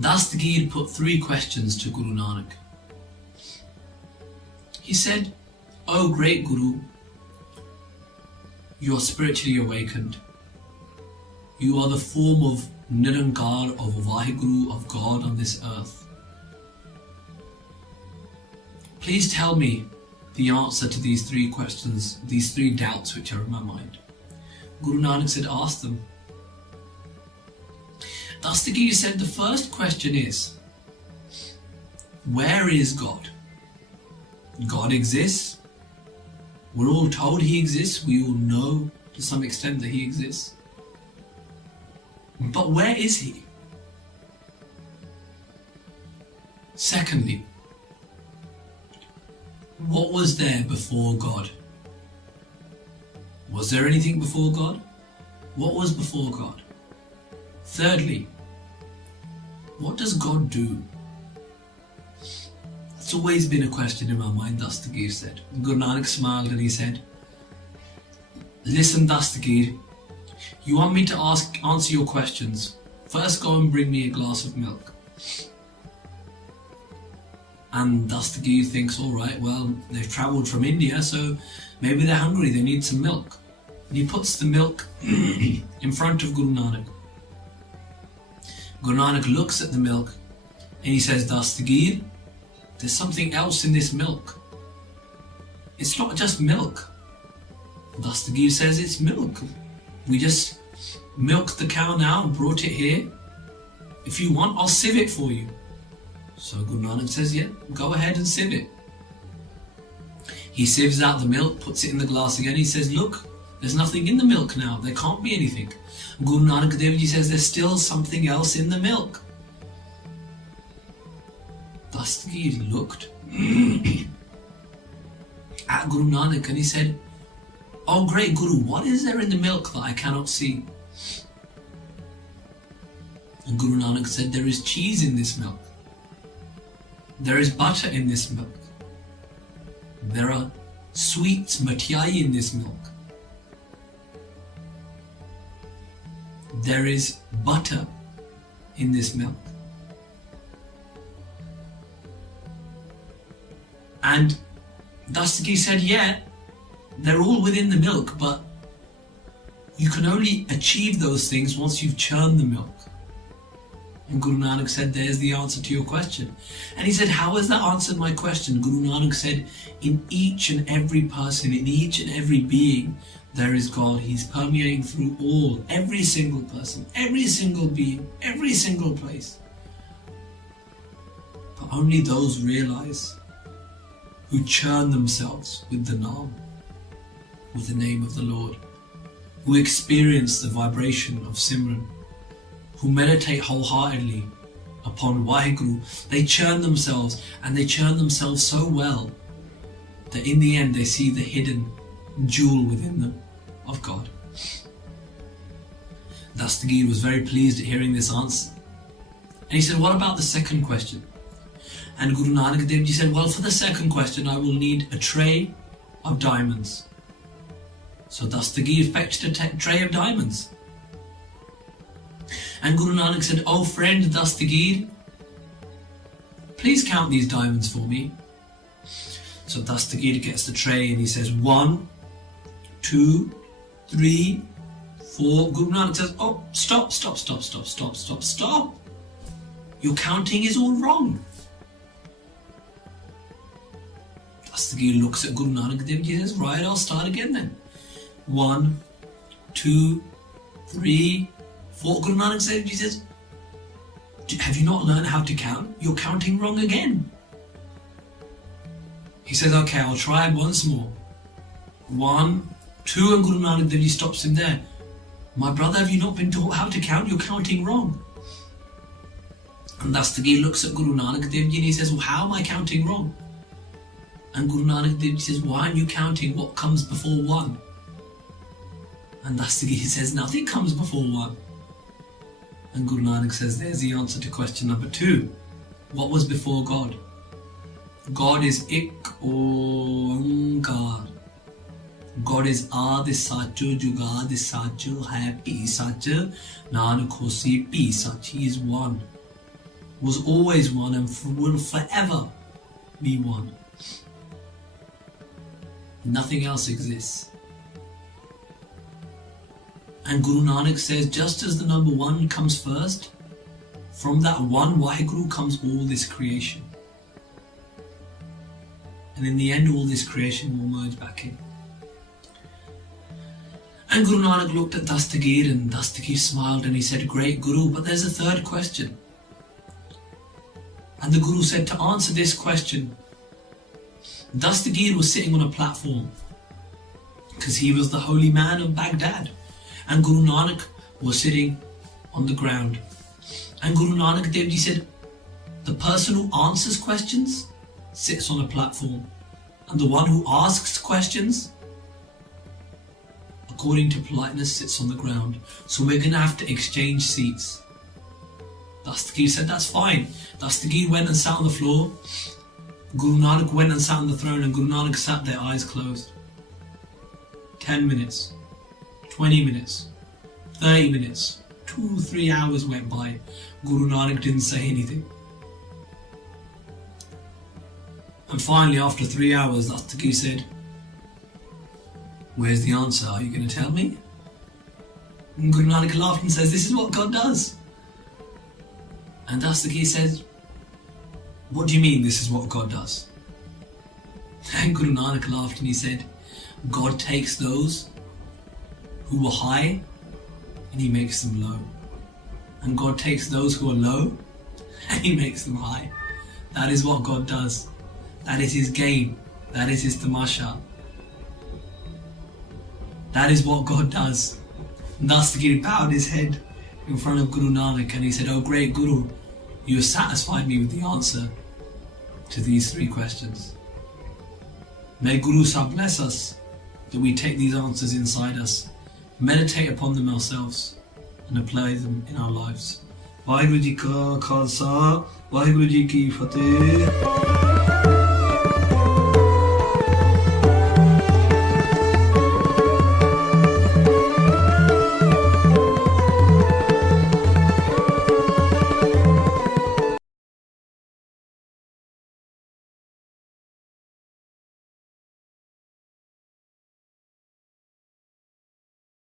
Dastgir put 3 questions to Guru Nanak. He said, "O great Guru, you are spiritually awakened. You are the form of Nirankar, of Vaheguru, of God on this earth. Please tell me the answer to these 3 questions, these 3 doubts which are in my mind." Guru Nanak said, "Ask them." Dastgir said, the first question is, where is God? God exists. We're all told He exists. We all know to some extent that He exists. But where is He? Secondly, what was there before God? Was there anything before God? What was before God? Thirdly, what does God do? It's always been a question in my mind, Dastgir said. Guru Nanak smiled and he said, "Listen, Dastgir, you want me to answer your questions. First go and bring me a glass of milk." And Dastgir thinks, alright, well, they've travelled from India, so maybe they're hungry, they need some milk. And he puts the milk in front of Guru Nanak. Guru Nanak looks at the milk and he says, "Dastgir, there's something else in this milk. It's not just milk." Dastgir says, "It's milk. We just milked the cow now and brought it here. If you want, I'll sieve it for you." So Guru Nanak says, "Yeah, go ahead and sieve it." He sieves out the milk, puts it in the glass again. He says, "Look, there's nothing in the milk now. There can't be anything." Guru Nanak Dev Ji says, "There's still something else in the milk." Dastgir looked at Guru Nanak and he said, "Oh great Guru, what is there in the milk that I cannot see?" And Guru Nanak said, "There is cheese in this milk. There is butter in this milk. There are sweets, matiyai in this milk. There is butter in this milk." And Dastgir said, "Yeah, they're all within the milk, but you can only achieve those things once you've churned the milk." And Guru Nanak said, "There's the answer to your question." And he said, "How has that answered my question?" Guru Nanak said, "In each and every person, in each and every being, there is God. He's permeating through all, every single person, every single being, every single place. But only those realize who churn themselves with the Naam, with the name of the Lord, who experience the vibration of Simran, who meditate wholeheartedly upon Vaheguru. They churn themselves, and they churn themselves so well that in the end they see the hidden jewel within them of God." Dastgir was very pleased at hearing this answer. And he said, "What about the second question?" And Guru Nanak Dev Ji said, "Well, for the second question, I will need a tray of diamonds." So Dastgir fetched a tray of diamonds. And Guru Nanak said, "Oh friend Dastgir, please count these diamonds for me." So Dastgir gets the tray and he says, 1, 2, 3, 4. Guru Nanak says, "Oh, stop. Your counting is all wrong." Dastgir looks at Guru Nanak Dev Ji and says, "Right, I'll start again then. 1, 2, 3, 4. Guru Nanak Dev Ji says, "Have you not learned how to count? You're counting wrong again." He says, "Okay, I'll try once more. 1, 2, and Guru Nanak Dev Ji stops him there. "My brother, have you not been taught how to count? You're counting wrong." And Dastgir looks at Guru Nanak Dev Ji and he says, "Well, how am I counting wrong?" And Guru Nanak Dev Ji says, "Why aren't you counting what comes before 1? And Dastgir says, "Nothing comes before 1. And Guru Nanak says, "There's the answer to question number 2. What was before God? God is Ik Onkar. God is Adi Sacho, Jugadi Sacho, Hai Pi Sacho, Nanak Hosi Pi Sach. He is one. was always one and will forever be one. Nothing else exists. And Guru Nanak says, just as the number one comes first, from that one Waheguru comes all this creation. And in the end, all this creation will merge back in. And Guru Nanak looked at Dastgir, and Dastgir smiled and he said, great Guru, but there's a third question. And the Guru said, to answer this question, Dastgir was sitting on a platform because he was the holy man of Baghdad, and Guru Nanak was sitting on the ground. And Guru Nanak Dev Ji said, the person who answers questions sits on a platform, and the one who asks questions, according to politeness, sits on the ground. So we're going to have to exchange seats. Dastgir said, that's fine. Dastgir went and sat on the floor. Guru Nanak went and sat on the throne, and Guru Nanak sat there, eyes closed. 10 minutes, 20 minutes, 30 minutes, 2-3 hours went by. Guru Nanak didn't say anything. And finally, after 3 hours, Dastgir said, where's the answer? Are you going to tell me? And Guru Nanak laughed and says, this is what God does. And Dastgir says, what do you mean this is what God does? And Guru Nanak laughed and he said, God takes those who were high and he makes them low. And God takes those who are low and he makes them high. That is what God does. That is his game. That is his tamasha. That is what God does. And Dastgir bowed his head in front of Guru Nanak and he said, oh great Guru, you have satisfied me with the answer to these 3 questions. May Guru Sahib bless us that we take these answers inside us, meditate upon them ourselves and apply them in our lives. Vaheguru Ji Ka Khalsa, Vaheguru Ji Ki Fateh.